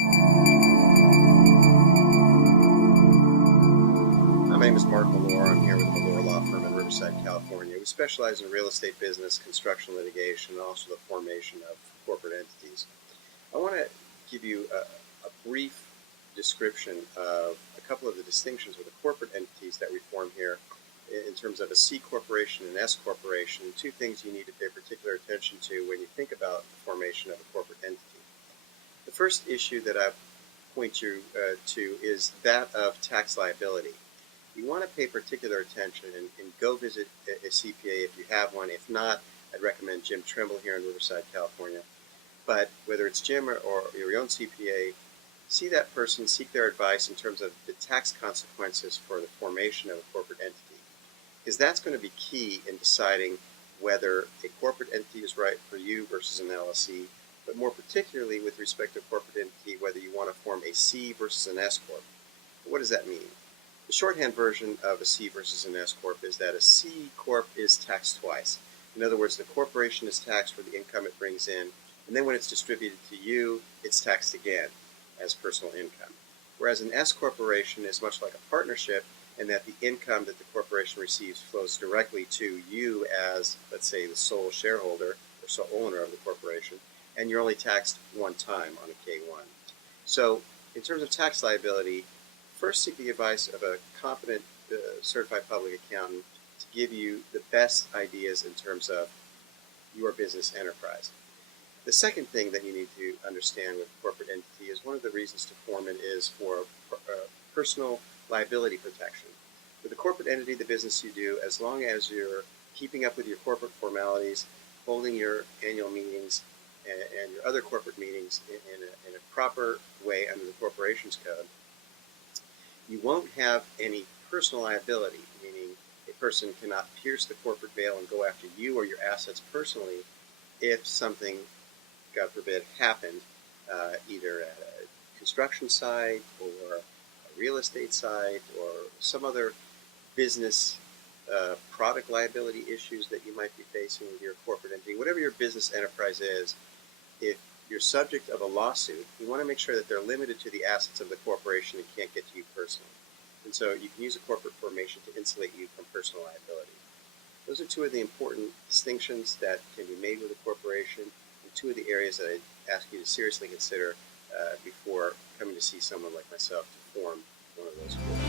My name is Mark Malore. I'm here with the Malore Law Firm in Riverside, California. We specialize in real estate business, construction litigation, and also the formation of corporate entities. I want to give you a brief description of a couple of the distinctions with the corporate entities that we form here in terms of a C corporation and S corporation, two things you need to pay particular attention to when you think about the formation of a corporate entity. The first issue that I point you to is that of tax liability. You want to pay particular attention and go visit a CPA if you have one. If not, I'd recommend Jim Trimble here in Riverside, California. But whether it's Jim or your own CPA, see that person, seek their advice in terms of the tax consequences for the formation of a corporate entity, because that's going to be key in deciding whether a corporate entity is right for you versus an LLC, but more particularly with respect to a corporate entity, whether you want to form a C versus an S corp. What does that mean? The shorthand version of a C versus an S corp is that a C corp is taxed twice. In other words, the corporation is taxed for the income it brings in, and then when it's distributed to you, it's taxed again as personal income. Whereas an S corporation is much like a partnership in that the income that the corporation receives flows directly to you as, let's say, the sole shareholder or sole owner of the corporation, and you're only taxed one time on a K-1. So in terms of tax liability, first seek the advice of a competent certified public accountant to give you the best ideas in terms of your business enterprise. The second thing that you need to understand with a corporate entity is one of the reasons to form it is for personal liability protection. With a corporate entity, the business you do, as long as you're keeping up with your corporate formalities, holding your annual meetings and your other corporate meetings in a proper way under the Corporations Code, you won't have any personal liability, meaning a person cannot pierce the corporate veil and go after you or your assets personally if something, God forbid, happened either at a construction site or a real estate site or some other business product liability issues that you might be facing with your corporate entity. Whatever your business enterprise is, if you're subject of a lawsuit, you want to make sure that they're limited to the assets of the corporation and can't get to you personally. And so you can use a corporate formation to insulate you from personal liability. Those are two of the important distinctions that can be made with a corporation, and two of the areas that I'd ask you to seriously consider before coming to see someone like myself to form one of those corporations.